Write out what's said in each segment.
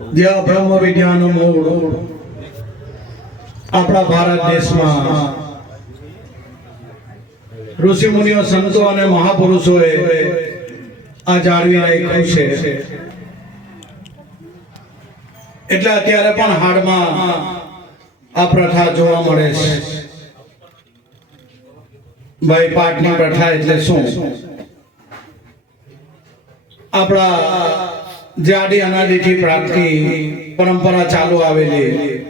જ્યાં બ્રહ્મ વિદ્યાનું મૂળ. આપણા ભારત દેશમાં ઋષિ મુનિઓ, સંતો અને મહાપુરુષોએ આ જાળવી રાખ્યું છે. એટલે અત્યારે પણ હાડમાં આ પ્રથા જોવા મળે છે. ભાઈ પાઠની પ્રથા એટલે શું? આપણા જાડી અનાદિથી પ્રાપ્તિ પરંપરા ચાલુ આવેલી.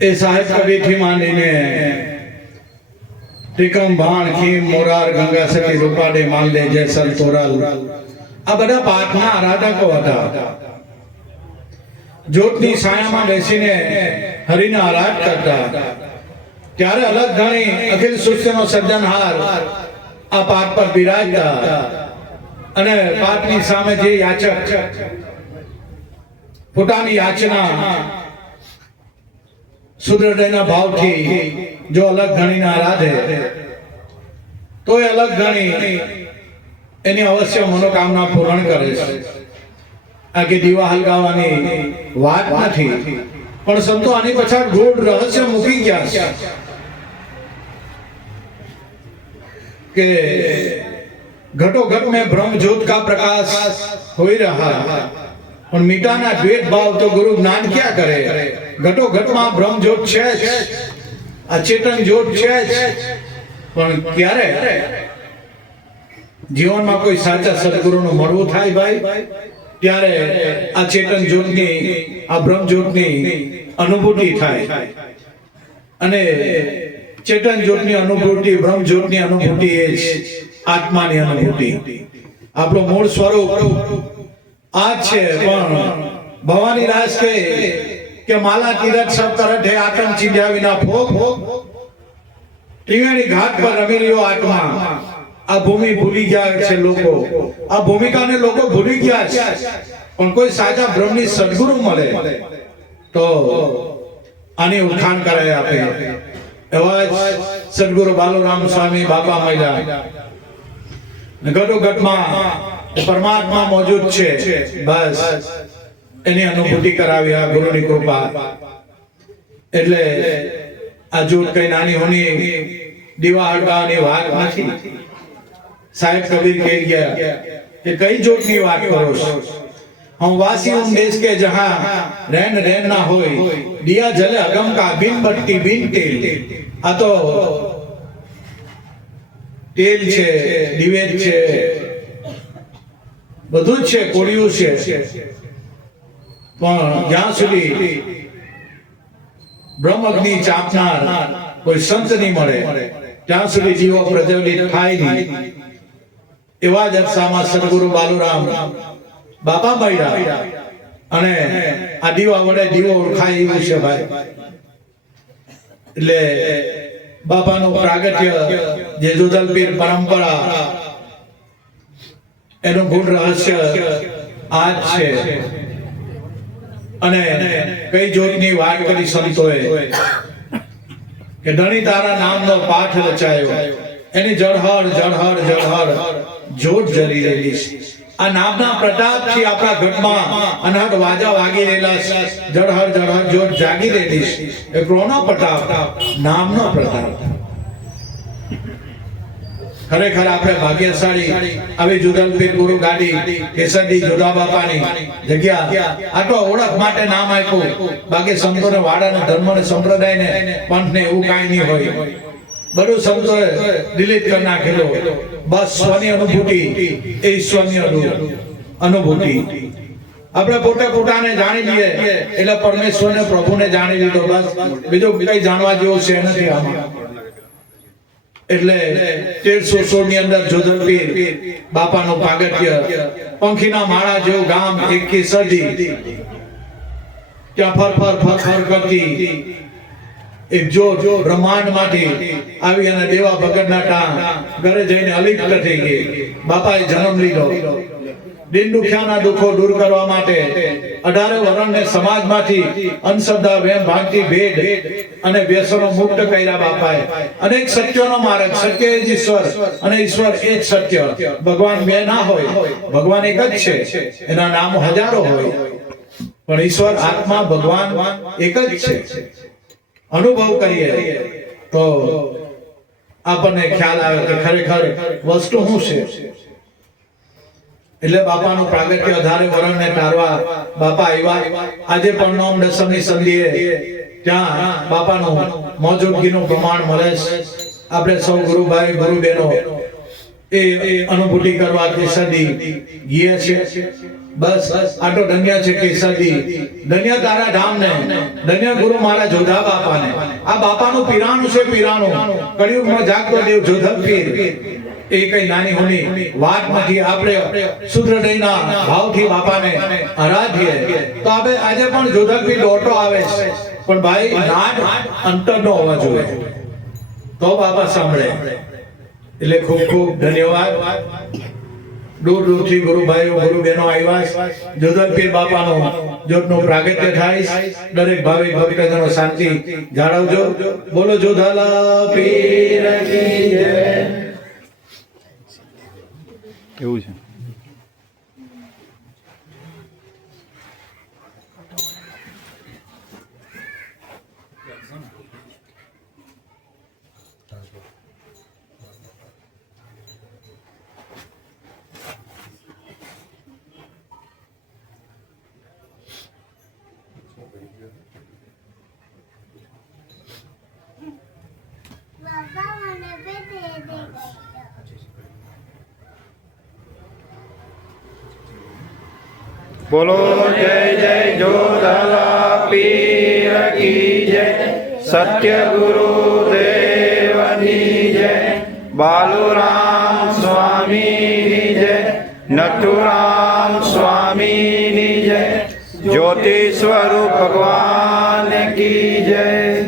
એ સાહેબ કવિથી માંડીને ટીકમ ભાણ ખીમ મોરાર ગંગા સખી રૂપાડે માલદે જેસલ તોરલ. આ બધા પાઠના આરાધકો હતા. જ્યોતની છાયામાં બેસીને હરિને આરાધ કરતા. ત્યારે અલગ ઘણી અખિલ સૃષ્ટિનો સર્જનહાર આ પાઠ પર બિરાજતા. અને પાઠની સામે જે યાચક પોતાની યાચના સુદૃઢના ભાવથી જો અલગ ગણીને આરાધે તો એ અલગ ગણી એની અવશ્ય મનોકામના પૂર્ણ કરે છે. આ કે દીવા હલગાવવાની વાત નથી, પણ સંતો આની પાછળ ગૂઢ રહસ્ય મૂકી ગયા છે. कि घटोघट में ब्रह्म ज्योत का प्रकाश हो ही रहा है और मिटाना द्वेष भाव तो गुरु ज्ञान क्या करे ઘટોઘટ માં બ્રહ્મ જ્યોત છે જ આ ચેતન જ્યોત છે જ પણ ક્યારે જીવનમાં કોઈ સાચા સદગુરુનું મળવું થાય ભાઈ ત્યારે આ ચેતન જ્યોતની આ બ્રહ્મ જ્યોતની અનુભૂતિ થાય અને ચેતન જ્યોતની અનુભૂતિ બ્રહ્મ જ્યોતની અનુભૂતિ એ જ આત્માની અનુભૂતિ. આપણો મૂળ સ્વરૂપ આ છે, પણ ભવાની રાસ કહે કે માલા કિરત સબ તરફ હે ચીંધ્યા વિના ભોગ. ત્રિવેણી ઘાટ પર રમી રહ્યો આત્મા. આ ભૂમિ ભૂલી ગયા છે લોકો. આ ભૂમિકાને લોકો ભૂલી ગયા છે. પણ કોઈ સાચા બ્રહ્મની સદગુરુ મળે. તો આની ઉત્થાન કરાય આપે. એવા સદગુરુ બાલુરામ સ્વામી બાપા મહિલા પરમાત્મા મોજૂદ છે. બસ. એની અનુભૂતિ કરાવી આ ગુરુની કૃપા. એટલે આ જૂઠ કઈ નાની હોની દીવા હટાવવાની વાત નથી. સાહેબ કબીર કહી ગયા કે કઈ જોટની વાત કરો છો? હમ વાસી હમ દેશ કે જહાં રહેન રહેન ના હોય. દિયા જલે અગમ કા બિન બટકી બિન તેલ. આ તો તેલ છે દિવેજ છે બધું જ છે કોળિયું છે. પણ જ્યાં સુધી બ્રહ્મ અગ્નિ ચાપનાર કોઈ સંત નહીં મળે ત્યાં સુધી જીવો પ્રજ્વલિત થાય નહીં. એવા જ અરસામાં સદગુરુ બાલુરામ બાપા મળ્યા અને આ દીવા વડે દીવો ઓળખાય એવું છે ભાઈ. એટલે બાપાનું પ્રાગટ્ય, જે જુદલ પીર પરંપરા, એનું ગુણ રહસ્ય આ છે. અને કઈ જોતની વાત કરી સંતોએ, કે ધણી તારા નામનો પાઠ રચાયો. એની જળહર જળહર જળહર, જોત જરી રહેલી છે આ નામના પ્રતાપથી આપણા ઘટમાં અનહદ વાજા વાગી રહેલા જળહર જળહર જોર જાગી રહેલી એ કોનો પ્રતાપ? નામનો પ્રતાપ. ખરેખર આપણે ભાગ્યશાળી, આવી જુદલપીર ગુરુ ગાડી કેસરજી જોડા બાપાની જગ્યા. આ તો ઓળખ માટે નામ આપ્યું. બાકી સંતોને વાડાને ધર્મને સંપ્રદાયને પંથને એવું કાંઈ નહીં હોય. બધું શબ્દો ડિલીટ કરી નાખેલો. બસ સ્વની અનુભૂતિ, એ ઈશ્વરની અનુભૂતિ. આપણે પોતે પોતાને જાણી લઈએ, એટલે પરમેશ્વરને, પ્રભુને જાણી લીધો, બસ. બીજું કઈ જાણવા જેવું છે નથી એટલે તેરસો સોળની અંદર જોધરપીર બાપાનું પાગત્ય પંખીના માળા જેવું ગામ એકી સજી ત્યાં ફર ફર ફર ફર કરતી. એક જો બ્રહ્માંડમાંથી આવી અને દેવા ભગતના ટાણ ઘરે જઈને અલિપ્ત થઈ ગઈ. બાપાએ જન્મ લીધો. દિન દુખિયાના દુઃખો દૂર કરવા માટે અઢારે વર્ણને સમાજમાંથી અંધશ્રદ્ધા વેમ ભાંગતી ભેદ અને વ્યસનો મુક્ત કર્યા બાપાએ. અનેક સત્યોનો માર્ગ. સત્ય એ જ ઈશ્વર અને ઈશ્વર એ જ સત્ય. ભગવાન બે ના હોય, ભગવાન એક જ છે. એના નામ હજારો હોય. પણ ઈશ્વર આત્મા ભગવાન એક જ છે. અનુભવ કરીએ તો આપણને ખ્યાલ આવે કે ખરેખર વસ્તુ શું છે? એટલે બાપાનું પ્રાગટ્ય અધારે વરણને ટાળવા બાપા આવ્યા. આજે પણ નોમ દસમની સંધિએ ત્યાં બાપાનું મોજુદગીનું પ્રમાણ મળે છે. આપણે સૌ ગુરુભાઈ, ગુરુબેનો એ અનુભૂતિ કરવા કેસરદી ગયા છે. બસ આટો ધન્ય છે કેસરદી ધન્ય તારા ધામને. ધન્ય ગુરુ મારા જોધા બાપાને. આ બાપાનું પીરાણું છે પીરાણું. કળિયુગમાં જાગતો દેવ જોધક પીર. એ કઈ નાની હોની વાત નથી. આપણે શુદ્રદયના ભાવથી બાપાને આરાધીએ તો આપણે આજે પણ જોધક પીર દોટો આવે છે. પણ ભાઈ, નાદ અંતરનો હોવા જોઈએ. તો બાપા સાંભળે. એટલે ખૂબ ખૂબ ધન્યવાદ. દૂર દૂરથી ગુરુભાઈઓ ગુરુ બહેનો આવ્યા જોધન પીર બાપાનો જોતનું પ્રાગત્ય થાય દરેક ભાવિક ભક્તજનો શાંતિ જાળવજો. બોલો જોધાલા પીર એવું છે બાબા મને બી દે દે બોલો, જય જય જોધલા પીર કી જય. સત્ય ગુરુ દેવની જય. બાલુરામ સ્વામીની જય. નથુરામ સ્વામીની જય. જ્યોતિ સ્વરૂપ ભગવાન કી જય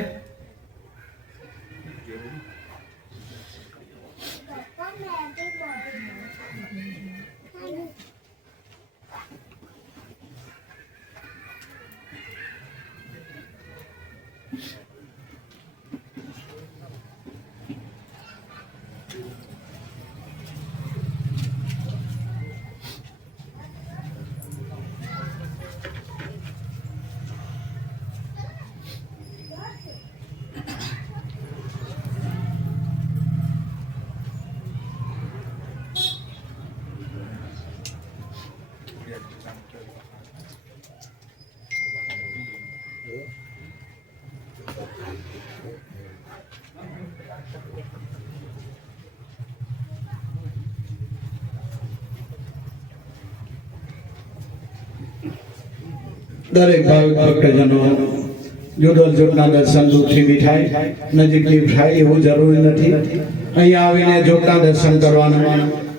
બાબા મેં બી બોલ દરેક ભાવિક ભક્તજનો જુદલ જોડના દર્શન દૂરથી બી થાય નજીકથી થાય એવું જરૂરી નથી. અહીંયા આવીને જોડના દર્શન કરવાના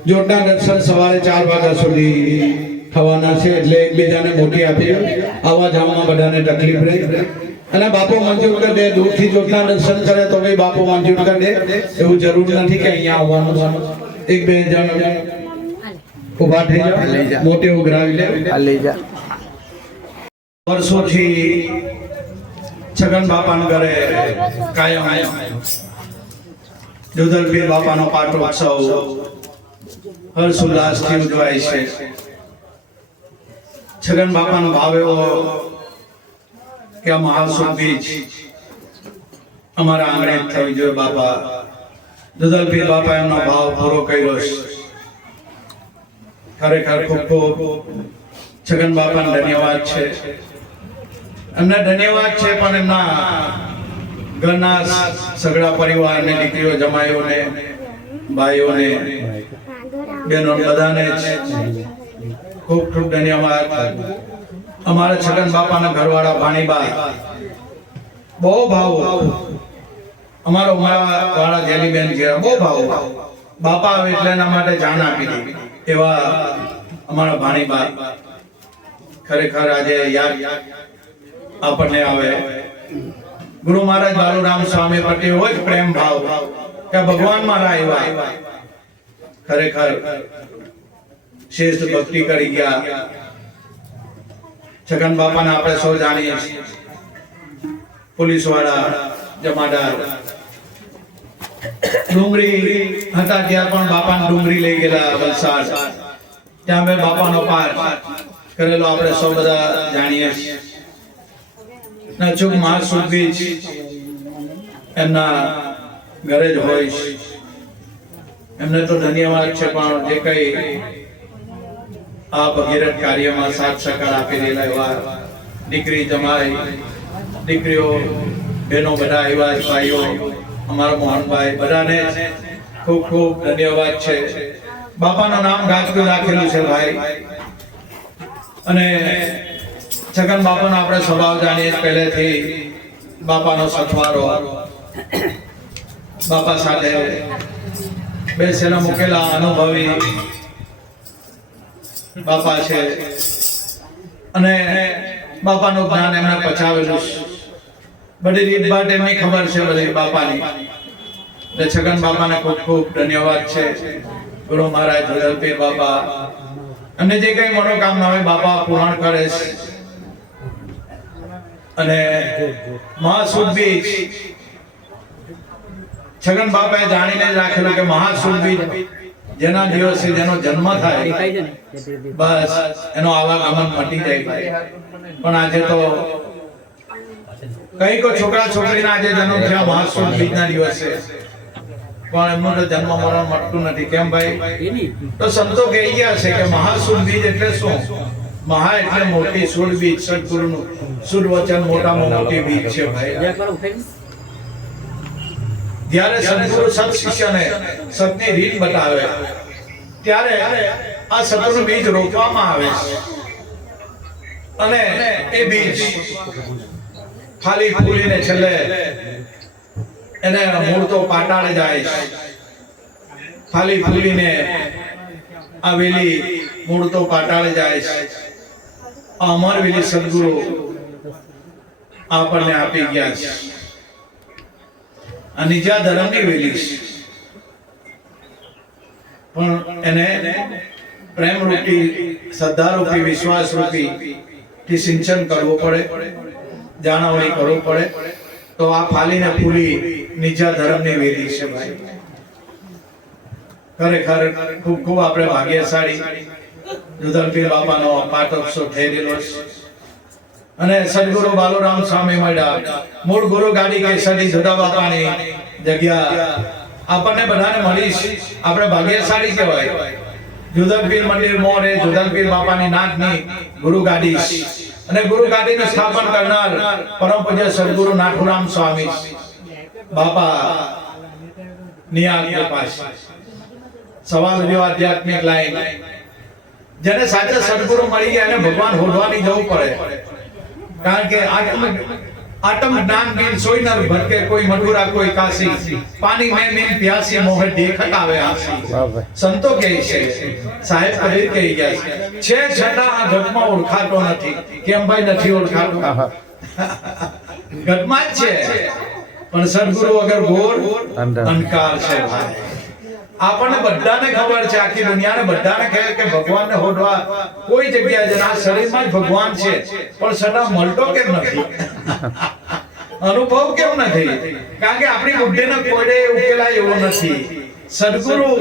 જોડના દર્શન સવારે ચાર વાગ્યા સુધી થવાના છે એટલે એકબીજાને મોટી આપી આવવા જવામાં બધાને તકલીફ રહે. અને બાપુ મંજૂર કરી દે દૂરથી જોડના દર્શન કરે તો ભાઈ બાપુ મંજૂર કરી દે. એવું જરૂરી નથી કે અહીંયા આવવાનું. એક બે જણ ઊભા થઈ જાઓ મોટી ઉઘરાવી લે. લઈ જા. વર્ષોથી છગન બાપાના ઘરે કાયમ આયો. દુધલપીર બાપાનો પાટોત્સવ હર્ષોલ્લાસથી ઉજવાય છે. છગન બાપાનો ભાવ એવો કે આ મહાસુદ બીજ અમારા આંગણે થવી જોઈએ બાપા. દુધલપીર બાપા એમનો ભાવ પૂરો કર્યો છે. ખરેખર ખૂબ ખૂબ છગન બાપાને ધન્યવાદ છે. એમને ધન્યવાદ છે, પણ એમના ઘરના સગડા પરિવારને, દીકરીઓ, જમાઈઓને, ભાઈઓને બહેનો બધાને ખૂબ ખૂબ ધન્યવાદ. અમારા છગન બાપાના ઘરવાળા ભાણીબા, બહુ ભાવ. અમારો મારા વાળા જેલીબેન છે બહુ ભાવ. બાપા આવે એટલે એના માટે જાન આપી દીધી. એવા અમારા ભાણીબા. ખરેખર આજે યાદ આપણને આવે. ગુરુ મહારાજ બાલુરામ સ્વામી પ્રત્યે એવો જ પ્રેમ ભાવ કે ભગવાન મારા આવ્યા. ખરેખર શ્રેષ્ઠ ભક્તિ કરી ગયા. છગન બાપાને આપણે સૌ જાણીએ છીએ. પોલીસવાળા જમાદાર. ડુંગળી હતા ત્યાં પણ બાપાને ડુંગળી લઈ ગયેલા વલસાડ. ત્યાં મેં બાપાનો પાઠ કરેલો, આપણે સૌ બધા જાણીએ છીએ. ના ચૂક મહાર સુધી જ એમના ઘરે જ હોય એમને તો ધન્યવાદ છે પણ જે કઈ આ ભગીરથ કાર્યમાં સાથ સહકાર આપી દેલા એવા દીકરી જમાઈ દીકરીઓ બહેનો બધા એવા ભાઈઓ અમારા મોહનભાઈ બધાને ખૂબ ખૂબ ધન્યવાદ છે. બાપાનું નામ ગાજતું રાખેલું છે ભાઈ. અને છગન બાપાનો આપણે સ્વભાવ જાણીએ પહેલેથી બાપાનો સથવારો. બાપા સાથે બેસેલા મૂકેલા અનુભવી બાપા છે. અને બાપાનું જ્ઞાન એમને પચાવેલું બધી રીત બાટ એમની ખબર છે બધી બાપાની. એટલે છગન બાપાને ખૂબ ખૂબ ધન્યવાદ છે. ગુરુ મહારાજ ધોળલપીર બાપા. અને જે કઈ મનોકામના હોય બાપા પૂર્ણ કરે છે અને મહાસુદ બીજ. છગન બાપાએ જાણીને રાખેલું કે મહાસુદ બીજ જેના દિવસે જેનો જન્મ થાય બસ એનો આવાગમન મટી જાય. પણ આજે તો કઈ કોઈ છોકરા છોકરીના આજે જન્મ થયા મહાસુદ બીજના દિવસે. પણ એમનું તો જન્મ મરણ મળતું નથી. કેમ ભાઈ? તો સંતો કહી ગયા છે કે મહાસુદ બીજ એટલે શું? મહા એટલે મોટી સુર બીજ સદગુરુનું સુર વચન મોટામાં મોટી બીજ છે ભાઈ. જ્યારે સદગુરુ સત શિષ્યને સતની રીત બતાવે ત્યારે આ સતનું બીજ રોપવામાં આવે છે. અને એ બીજ ખાલી ફૂલીને છેલ્લે એને મૂળ તો પાટાળે જાય છે. ખાલી ફૂલીને આવેલી મૂળ તો પાટાળે જાય છે. આ અમરવેલી સદગુરુ આપણને આપી ગયા છે. આ નિજા ધર્મની વેલી છે. પણ એને પ્રેમ રૂપી, શ્રદ્ધા રૂપી, વિશ્વાસ રૂપી થી સિંચન કરવું પડે, જાણવણી કરવું પડે. તો આ ફાલીને ફૂલી નિજા ધર્મની વેલી છે ભાઈ. ખરેખર ખૂબ ખૂબ આપણે ભાગ્યશાળી. જુદલપીર બાપાનો પાટોત્સવ રહેલો છે. અને સદગુરુ બાલુરામ સ્વામી મળ્યા. મૂળ ગુરુ ગાડી કેસરી જુદા બાપાની જગ્યા. આપણને બધાને મળી આપણે ભાગ્યશાળી કહેવાય. જુદલપીર મંદિર મોરે એ જુદલપીર બાપાની નાથની ગુરુ ગાડી અને ગુરુ ગાડીનું સ્થાપન કરનાર પરમ પૂજ્ય સદગુરુ નાથુરામ સ્વામી બાપા નિયા પાસે સવાલ જેવા આધ્યાત્મિક લાઈન. જેને સાચા સદગુરુ મળી ગયા એને ભગવાન હોડવાની જવું પડે. કારણ કે આત્મ આત્મ જ્ઞાન બિન સોઈ નર ભટકે કોઈ મધુરા કોઈ કાશી. પાણી મેં મેં પ્યાસી મોહે દેખત આવે આસી સંતો કહે છે સાહેબ કબીર કહી ગયા છે છે છતાં આ ઘટમાં ઓળખાતો નથી. કેમ ભાઈ નથી ઓળખાતો? ઘટમાં જ છે. પણ સદગુરુ વગર ઘોર અંધકાર છે ભાઈ. આપણને બધાને ખબર છે આખી દુનિયાને બધાને કહે કે ભગવાનને હોડવા. કોઈ જગ્યાએ જ ના શરીરમાં જ ભગવાન છે. પણ સદા મળતો કેમ નથી? અનુભવ કેમ નથી? કારણ કે આપણી બુદ્ધિને કોડે ઉકેલાય એવો નથી. સદગુરુ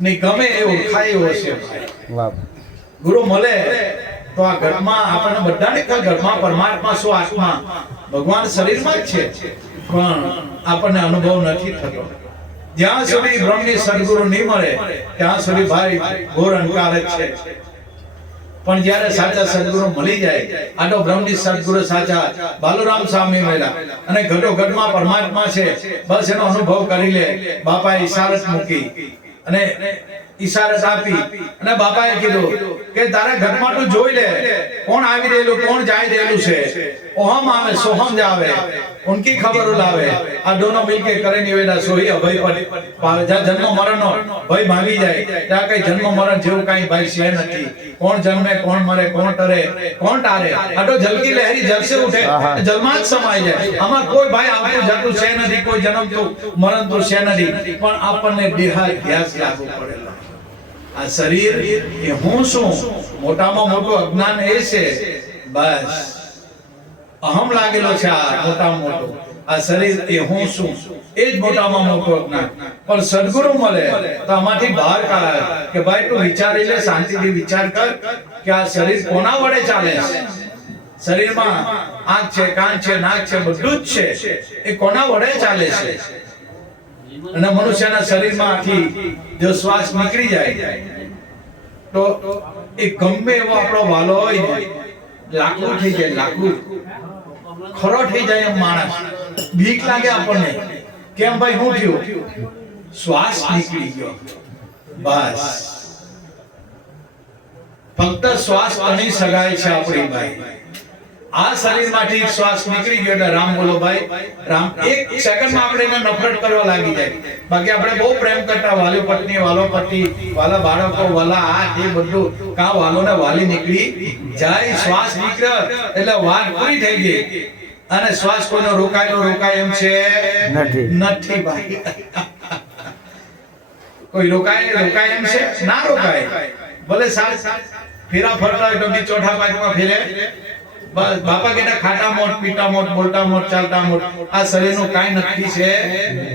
ને ગમે એવો ખાય એવો છે. ગુરુ મળે તો આ ઘરમાં આપણને બધાને ઘરમાં પરમાત્મા શું આત્મા? ભગવાન શરીરમાં જ છે. પણ આપણને અનુભવ નથી થતો. જ્યાં સુધી બ્રહ્મની સદગુરુ નહીં મળે ત્યાં સુધી ભાઈ ઘોર અંકાર જ છે. પણ જ્યારે સાચા સદગુરુ મળી જાય આટો બ્રહ્મની સદગુરુ સાચા બાલુરામ સ્વામી મળ્યા. અને ઘટો ઘટમાં પરમાત્મા છે બસ એનો અનુભવ કરી લે બાપાએ ઈશારત મૂકી. અને ઈશારત આપી અને બાપાએ કીધું કે તારે ઘટમાં તું જોઈ લે કોણ આવી રહેલું કોણ જાય રહેલું છે. ઓહમ આવે સોહમ જાવે ઉનકી ખબર લાવે. આ દોનો મિલકે કરે નિવેદા સોહી અભય પર પાવે જ્યાં જન્મ મરણનો ભય ભાગી જાય ત્યાં કઈ જન્મ મરણ જેવું કઈ ભાઈ છે નથી. કોણ જન્મે કોણ મરે કોણ ટરે કોણ ટારે આ તો જલકી લહેરી જલસે ઉઠે. જલમાં જ સમાઈ જાય. આમાં કોઈ ભાઈ આવતું જતું છે નથી કોઈ જન્મતું મરણતું છે નથી. પણ આપણને દેહા ધ્યાસ લાગુ પડેલો આ શરીર એ હું શું? મોટામાં મોટું અજ્ઞાન એ છે? બસ. અહમ લાગેલો છે આ મોટામાં મોટો. આ શરીર એ હું શું? એ જ મોટામાં મોટું અજ્ઞાન. પણ સદગુરુ મળે તો આમાંથી બહાર કાઢે કે ભાઈ તું વિચારી લે, શાંતિથી વિચાર કર કે આ શરીર કોના વડે ચાલે છે? શરીરમાં આંખ છે, કાન છે, નાક છે, બધું જ છે. એ કોના વડે ચાલે છે? અને મનુષ્યના શરીરમાંથી જો શ્વાસ નીકળી જાય, તો એ ગમે એવો આપણો વાલો હોય લાકડું થઈ જાય, લાકડું. ખરો થઈ જાય એમ માણસ. બીક લાગે આપણને. કેમ ભાઈ, શું થયું? શ્વાસ નીકળી ગયો. બસ. ફક્ત શ્વાસ અણી સગાય છે આપણી ભાઈ. આ શરીરમાંથી શ્વાસ નીકળી ગયો એટલે રામ બોલો ભાઈ રામ એક સેકન્ડમાં આપણે એને નફરત કરવા લાગી જાય. બાકી આપણે બહુ પ્રેમ કરતા વાલી પત્ની વાલો પતિ વાલા બાળકો વાલા આ તે બધું કા વાલો ને વાલી નીકળી જાય. શ્વાસ નીકળ્યો એટલે વાત પૂરી થઈ ગઈ. અને શ્વાસ કોઈનો રોકાયેલો રોકાય એમ છે? નથી. નથી ભાઈ. કોઈ રોકાય રોકાય એમ છે? ના રોકાય. ભલે સાત ફેરા ફરતા હોય તો બી ચોથા પાંચમાં ફેરે. બાપા કેતા ખાટા મોટ પીટા મોટ બોલતા મોટ ચાલતા મોટ આ શરીરનું કાંઈ નક્કી છે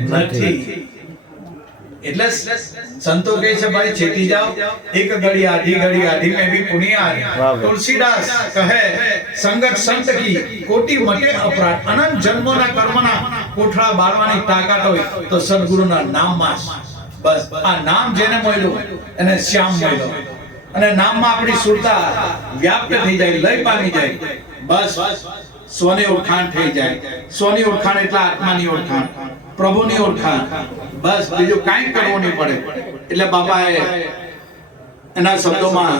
નથી. એટલે સંતો કહે છે ભાઈ ચેતી જાઓ. એક ઘડી આધી ઘડી આધી મેં ભી પુણ્યા તુલસીદાસ કહે સંગત સંત કી કોટી મટે અપરાધ. અનંત જન્મોના કર્મના કોઠળા બાળવાની તાકાત હોય તો સદગુરુના નામમાં. બસ આ નામ જેને મળ્યું એને શ્યામ મળ્યો. અને નામમાં આપણી સુરતા વ્યાપ્ત થઈ જાય, લય પામી જાય. બસ સોની ઓળખાણ થઈ જાય. સોની ઓળખાણ એટલે આત્માની ઓળખાણ, પ્રભુની ઓળખાણ. બસ, બીજું કાંઈ કરવું નહીં પડે. એટલે બાપાએ એના શબ્દોમાં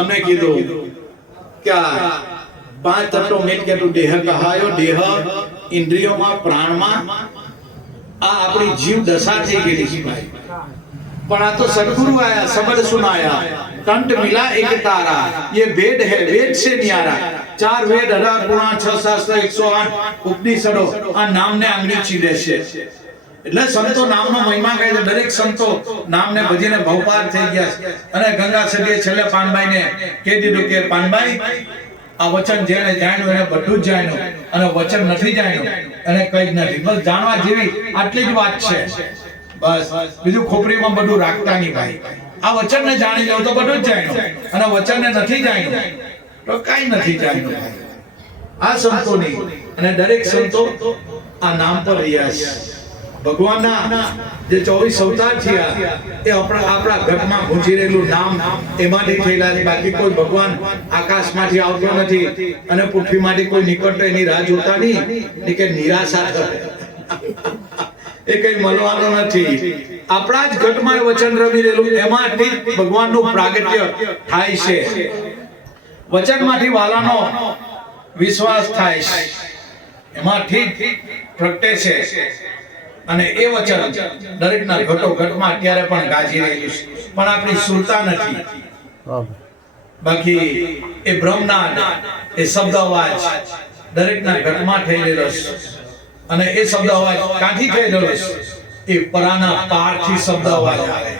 અમને કીધું કે પાંચ તત્વો મિલ કે દેહ કહાયો, દેહ ઇન્દ્રિયોમાં, પ્રાણમાં. આ આપણી જીવ દશા થઈ ગયેલી છે, ભાઈ. પણ આ તો સદગુરુ આયા શબ્દ સુનાયા કંઠ મિલા એક તારા ये वेद है वेद से न्यारा ચાર વેદ અઢાર ગુણા છ શાસ્ત્ર એકસો આઠ ઉપનિષદો આ નામને આંગળી ચીડે છે એટલે સંતો નામનો મહિમા કહે છે દરેક સંતો નામને ભજીને ભવપાર થઈ ગયા છે અને ગંગા સદીએ છેલ્લે પાનભાઈને કહી દીધું કે પાનભાઈ આ વચન જેને જાણ્યું એને બધું જ જાણ્યું અને વચન નથી જાણ્યું એને કઈ જ નથી બસ જાણવા જેવી આટલી જ વાત છે બીજું ખોપરીમાં બધું રાખતા નહીં ભાઈ. આ વચનને જાણી લો તો બધું જ જાણ્યું. અને વચનને નથી જાણ્યું તો કાંઈ નથી જાણ્યું ભાઈ. આ સંતોની અને દરેક સંતો આ નામ પર રહ્યા છે. ભગવાનના જે ચોવીસ અવતાર થયા, એ આપણા આપણા ઘટમાં ગુંજી રહેલું નામ એમાંથી થયેલા છે. બાકી કોઈ ભગવાન આકાશમાંથી આવતો નથી અને પૃથ્વીમાંથી કોઈ નીકળતો એની રાહ જોતા નહીં. કે નિરાશા કરે એ કઈ મળવાનું નથી. આપણા જ ઘટમાં વચન રમી રહેલું, એમાંથી ભગવાનનું પ્રાગટ્ય થાય છે. વચનમાંથી વાલાનો વિશ્વાસ થાય છે. એમાંથી પ્રગટે છે. અને એ વચન દરેકના ઘટો ઘટમાં અત્યારે પણ ગાજી રહેલું છે. પણ આપણી સુરતા નથી બાકી એ બ્રહ્મનાદ, એ શબ્દ અવાજ દરેકના ઘટમાં થઈ રહેલો છે. અને એ શબ્દ અવાજ કાંથી થઈ રહ્યો એ પરાના પારથી શબ્દ અવાજ આવે.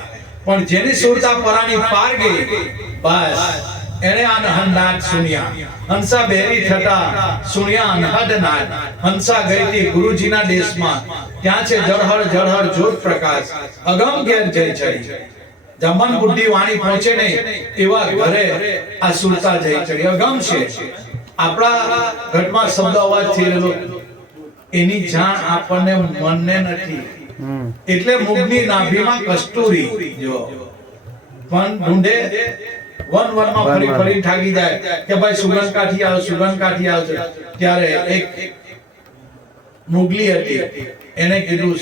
પણ જેની સુરતા પરાની પાર ગઈ, બસ એને અનહદનાદ સુન્યા. હંસા બેરી થતા સુન્યા અનહદનાદ હંસા ગઈ હતી ગુરુજીના દેશમાં. ત્યાં છે જળહળ જળહળ જ્યોત પ્રકાશ. અગમ ઘેર જય ચડી. જમન બુદ્ધિ વાણી પહોંચે નહીં એવા ઘરે આ સુરતા જય ચડી. અગમ છે. આપણા ઘટમાં શબ્દ અવાજ થઈ રહેલો એની જાણ આપણને મનને નથી. એટલે મુગની નાભીમાં કસ્તુરી જો. પણ ઢૂંઢે વન વનમાં ફરી ફરી ઠાકી જાય કે ભાઈ સુગંધ કાઠી આવે સુગંધ કાઠી આવશે ત્યારે એક મુગલી હતી. એને કીધું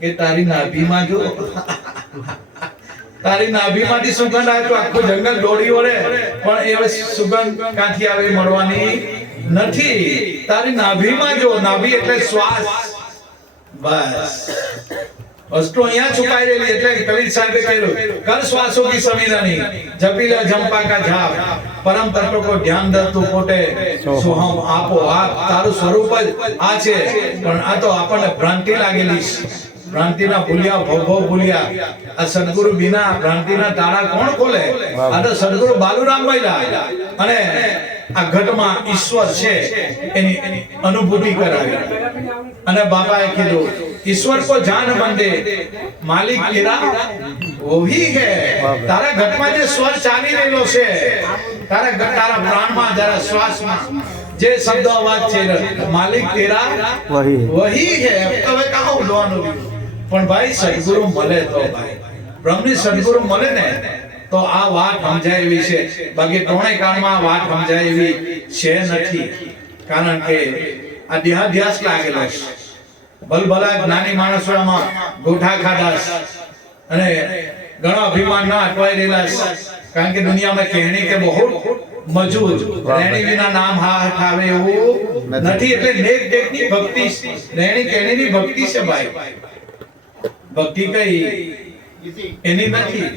કે તારી નાભીમાં જો તારી નાભીમાંથી સુગંધ આવે તો આખું જંગલ દોડી વળે પણ એ સુગંધ કાંઠી આવે મળવાની નથી, તારી નાભીમાં જો, નાભી એટલે શ્વાસ. બસ. વસ્તુ અહીંયા છુપાઈ રહેલી એટલે કબીર સાહેબે કહ્યું કર શ્વાસો કી સમીરણી જપી જંપા કા ઝાપ. પરમ તત્વ કો ધ્યાન દર તું પોતે સોહમ આપો આપ? તારું સ્વરૂપ જ આ છે. પણ આ તો આપણને ભ્રાંતિ લાગેલી ભ્રાંતિના ભૂલ્યા ભવ ભૂલ્યા. આ સદગુરુ બિના ભ્રાંતિના તાળા કોણ ખોલે? આ તો સદગુરુ બાલુરામ ભાઈ અને આ ઘટમાં ઈશ્વર છે એની અનુભૂતિ કરાવી. અને બાબાએ કીધું ઈશ્વર કો જાન બંદે માલિક તેરા વહી હે. તારા ઘટમાં જે સ્વર ચાલી રહેલો છે તારા ઘટ- તારા પ્રાણમાં જરા શ્વાસમાં જે શબ્દ અવાજ છે માલિક તેરા વહી વહી હે. હવે કાં ઉડવાનું પણ ભાઈ સદગુરુ મળે તો ભાઈ. બ્રહ્મની સદગુરુ મળે ને તો આ વાત સમજાય એવી છે. બાકી ત્રણેય કાળમાં વાત સમજાય છે નથી. કારણ કે આ દેહાધ્યાસ લાગેલો છે. ભલભલા જ્ઞાની માણસોમાં ગોઠા ખાધા અને ઘણા અભિમાન ના અટવાઈ રહેલા છે. કારણ કે દુનિયામાં કહેણી કે બહુ મજૂર, રેણી વિના નામ હા ઠાવે એવું નથી. એટલે નેક દેખની ભક્તિ રેણી રહેણી ની ભક્તિ છે ભાઈ. ભક્તિ કઈ? એની નથી.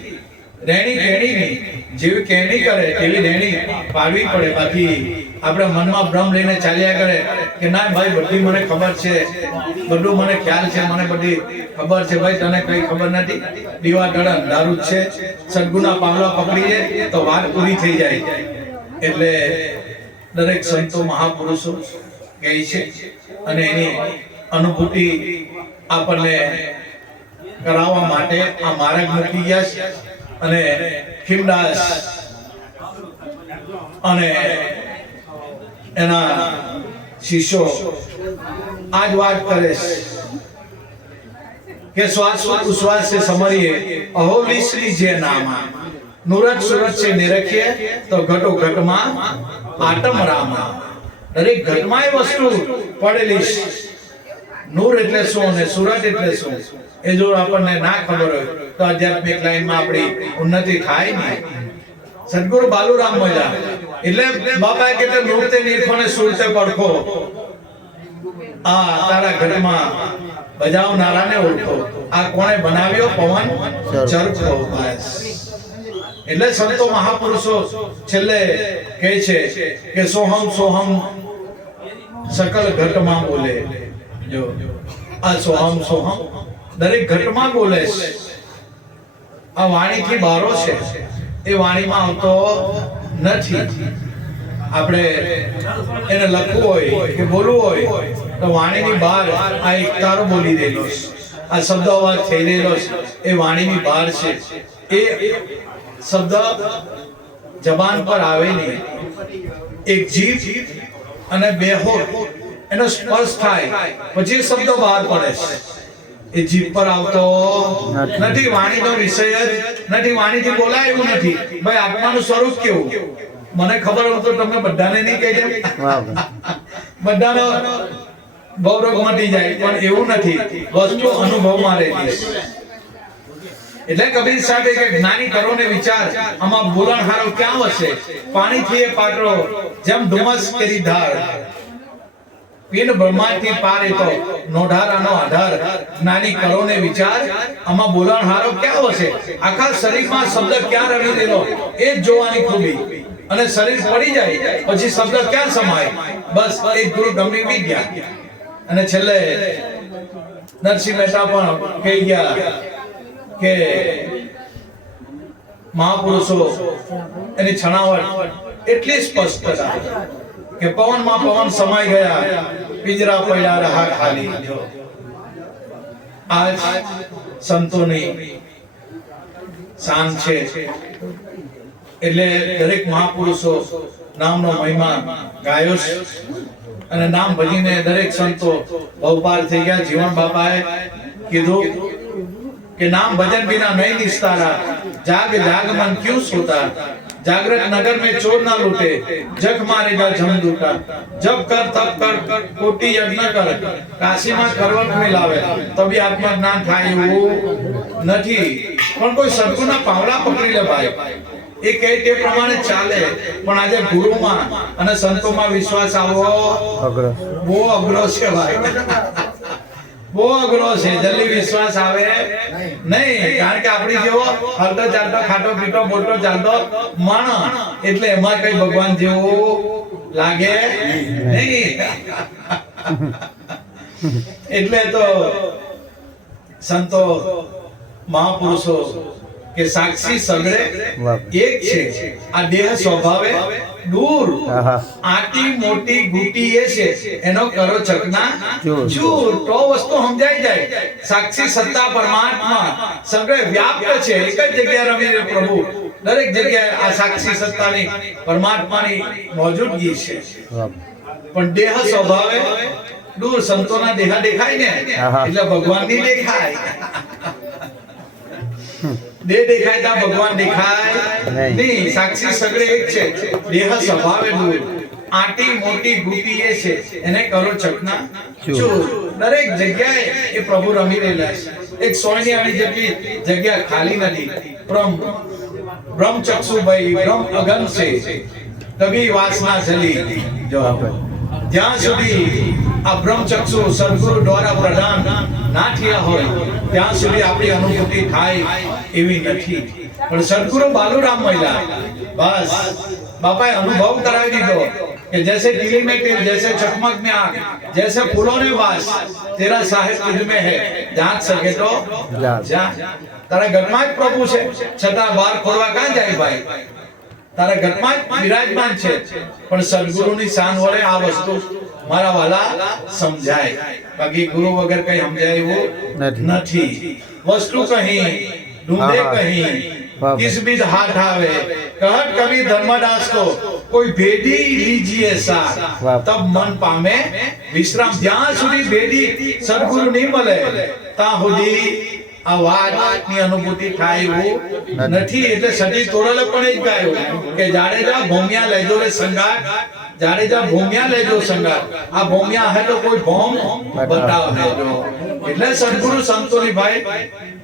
રહેણી કહેણીની જેવી કેણી કરે એવી રેણી પાડવી પડે બાકી. આપણે મનમાં ભ્રમ લઈને ચાલ્યા કરે કે ના ભાઈ, બધી મને ખબર છે. બધું મને ખ્યાલ છે, મને બધી ખબર છે. ભાઈ, તને કઈ ખબર નથી? દીવા તળ દારૂ છે. સદગુના પાવલા પકડીએ તો વાત પૂરી થઈ જાય. એટલે દરેક સંતો મહાપુરુષો કહે છે અને એની અનુભૂતિ આપણને કરાવવા માટે આ માર્ગ મૂકી ગયા છે. અને હિમદાસ અને એના શિષ્યો આજ વાત કરે છે કે શ્વાસ ઉશ્વાસ છે સમરીએ અહોલી શ્રી જે નામા. નુરત સુરત છે નિરખીએ, તો ઘટો ઘટમાં આટમ રામા. દરેક ઘટમાં એ વસ્તુ પડેલી છે. નૂર એટલે શું અને સુરત એટલે શું? એ જો આપણને ના ખબર હોય, તો આધ્યાત્મિક લાઈનમાં આપણી ઉન્નતિ થાય નહીં. સદગુરુ બાલુરામ મળ્યા એટલે બાબા કે તે નૂરતે નીરખો સુરતે પડખો. આ તારા ઘરમાં બજાવનારાને ઓળખો. આ કોણે બનાવ્યો? પવન ચરખો. બસ. એટલે સંતો મહાપુરુષો છેલ્લે કહે છે કે, સોહમ સોહમ, સકલ ઘટમાં બોલે. જો. આ સોહમ સોહમ દરેક ઘટમાં બોલે છે. આ વાણીથી બારો છે. એ વાણીમાં આવતો નથી. આપણે એને લખવું હોય કે બોલવું હોય, તો વાણીની બહાર આ એકતારો બોલી દેલો છે. આ શબ્દ અવાજ થઈ રહેલો છે. એ વાણીની બહાર છે. એ શબ્દ જબાન પર આવે નહીં એક જીભ અને બે હોઠ એનો સ્પર્શ થાય. પછી શબ્દો બહાર પડે છે. એ જીભ પર આવતો નથી, વાણીનો વિષય જ નથી, વાણીથી બોલાય એવું નથી. ભાઈ, આત્માનું સ્વરૂપ કેવું? મને ખબર હોય તો તમે બધાને નહીં કહી ભાઈ. બધાનો ગૌરવ મટી જાય, પણ એવું નથી. વસ્તુ અનુભવમાં રહેતી એટલે કબીર સાહેબ કે જ્ઞાની કરો ને વિચાર, આમાં બોલણ હારો ક્યાં હશે પાણીથી એ પાટરો જેમ ધુમ્મસ કરી ધાર. પીન બ્રહ્માંડથી પાર તો નોઢારાનો આધાર. જ્ઞાની કરોને વિચાર, આમાં બોલાણ હારો ક્યાં હશે આખા શરીરમાં શબ્દ ક્યાં રમી દેલો એ જ જોવાની ખૂબી. અને શરીર પડી જાય, પછી શબ્દ ક્યાં સમાય? બસ, એ ગુરુ ગમી બી ગયા અને છેલ્લે, નરસિંહ મહેતા પણ કહી ગયા કે મહાપુરુષો, એની છણાવટ એટલી સ્પષ્ટ હતા કે પવનમાં પવન સમાઈ ગયા, પિંજરા પડ્યા રહા ખાલી. આજ સંતોની શાન છે. એટલે દરેક મહાપુરુષો નામનો મહિમા ગાયો અને નામ ભજીને દરેક સંતો બહુપાર થઈ ગયા. જીવન બાપાએ કીધું કે નામ ભજન વિના નહીં નિસ્તારા. જાગ જાગ મન ક્યુ સુતા? जागृत नगर में चोर ना लूटे जग मारेगा जमदूता जब कर तब कर कोटि यज्ञ कर કાશીમાં કરવટ મિલાવે તબી આત્મજ્ઞાન થાય એવું નથી પણ કોઈ સદગુના પાવલા પકડી લે ભાઈ એ કહે તે પ્રમાણે ચાલે પણ આજે ગુરુમાં અને સંતોમાં વિશ્વાસ આવવો અગ્ર બહુ અઘરો છે ભાઈ બહુ અઘરો છે, જલ્દી વિશ્વાસ આવે. નહીં, કારણ કે આપણી જેવો હલતો ચાલતો, ખાટો પીટો બોલતો ચાલતો માણસ. એટલે એમાં કઈ ભગવાન જેવું લાગે નહીં. એટલે તો સંતો મહાપુરુષો કે સાક્ષી સગળે એક છે. આ દેહ સ્વભાવે દૂર. આટી મોટી ગુટી એ છે. એનો કરો ચકના ચૂર. તો વસ્તુ સમજાઈ જાય. સાક્ષી સત્તા પરમાત્મા. સગળે વ્યાપ્ત છે. એક જ જગ્યાએ રમી પ્રભુ. દરેક જગ્યાએ આ સાક્ષી સત્તાની પરમાત્માની મોજૂદગી છે. પણ દેહ સ્વભાવે દૂર. સંતોના દેહ દેખાય ને. એટલે ભગવાનની દેખાય દેહ દેખાય તા ભગવાન દેખાય. નહીં. સાક્ષી સગડે એક છે. દેહ સ્વભાવે દૂર આટી મોટી ગુટી એ છે. એને કરો ચકના. ચૂર દરેક જગ્યાએ એ પ્રભુ રમી રહેલા છે. એક સોયની આની જેટલી જગ્યા ખાલી નથી. બ્રહ્મ. બ્રહ્મ ચક્ષુભાઈ બ્રહ્મ અગન છે. તબી વાસના જલી. જો. જ્યાં સુધી આ બ્રહ્મચક્ષુ સદગુરુ દ્વારા પ્રદાન ના થયા હોય ત્યાં સુધી આપણી અનુભૂતિ થાય એવી નથી. પણ સદગુરુ બાલુરામ મહિલા બસ બાપાએ અનુભવ કરાવી દીધો કે જૈસે દિલ્હી મેં તેલ જૈસે ચકમક મેં આગ જૈસે ફૂલો ને વાસ તેરા સાહેબ તુજ મેં હે જાત સકે તો જા તારા ઘરમાં જ પ્રભુ છે છતાં બહાર ખોલવા કાં જાય ભાઈ? તારા ઘરમાં જ બિરાજમાન છે પણ સદગુરુની શાન વડે આ વસ્તુ મારા વાલા સમજાય બાકી ગુરુ વગર કઈ સમજાય એવું નથી. નથી વસ્તુ કહી ઢૂંઢે હા, હા. કહી વાહ. किस बीच हाथ आवे कहत कवि धर्मदास को कोई भेदी लीजिए साथ વાહ. तब मन पामे વિશ્રામ જ્યાં સુધી ભેદી સદગુરુ નહીં મળે ત્યાં સુધી આ વાતની અનુભૂતિ થાય એવું નથી એટલે સતી તોરલે પણ એ જ ગાયું કે જાડેજા ભોમિયા લેજો રે સંગાર જાડેજા ભૂમિયા લેજો સંગાર આ ભોમિયા હે તો કોઈ ભોમ બતાવ. દેજો એટલે સદગુરુ સંતોની ભાઈ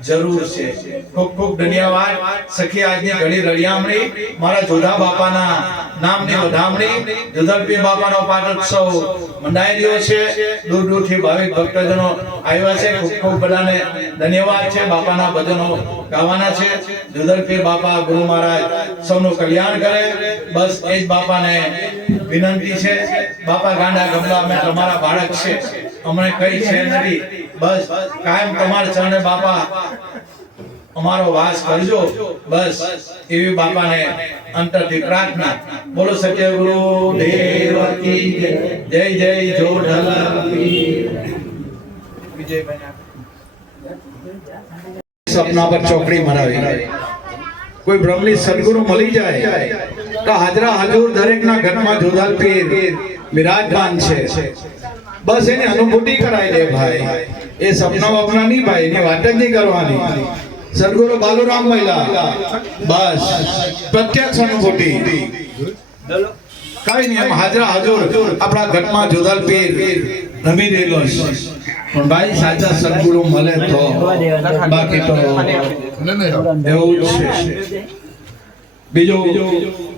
જરૂર છે. ખૂબ ખૂબ ધન્યવાદ. સખી આજની ઘડી રળિયામણી. મારા જોધા બાપાના નામની વધામણી. જોધલપીર બાપાનો પાટોત્સવ મંડાઈ રહ્યો છે. દૂર દૂરથી ભાવિક ભક્તજનો આવ્યા છે. ખૂબ ખૂબ બધાને ધન્યવાદ છે. બાપાના ભજનો ગાવાના છે. જોધરપી બાપા ગુરુ મહારાજ સૌનું કલ્યાણ કરે. બસ એ જ બાપાને વિનંતી છે. બાપા ગાંડા ગમલા મેં તમારા બાળક છે. અમને કઈ છે નથી. બસ, કાયમ તમારા ચરણે બાપા. અમારો વાસ કરજો. બસ, એવી બાપાને અંતરથી પ્રાર્થના. બોલો સત્ય ગુરુ દેવ કી જય જય, જોઢલા સપના પર ચોકડી મરાવી. કોઈ બ્રહ્મની સદગુરુ મળી જાય તો હાજરા હજુર દરેકના ઘરમાં જોધાલ પીર. વિરાજમાન છે. બસ એની અનુભૂતિ કરાવી દે ભાઈ. એ સપના વપના નહીં ભાઈ એની વાત જ નહીં કરવાની. સદગુરુ બાલુરામ મહિલા. બસ. પ્રત્યક્ષ અનુભૂતિ. કઈ નહીં એમ હાજરા હજુર. આપણા ઘટમાં જોધાલ પીર. રમી રહેલો છે. પણ ભાઈ સાચા સદગુરુ મળે તો બાકી તો એવું છે. બીજું?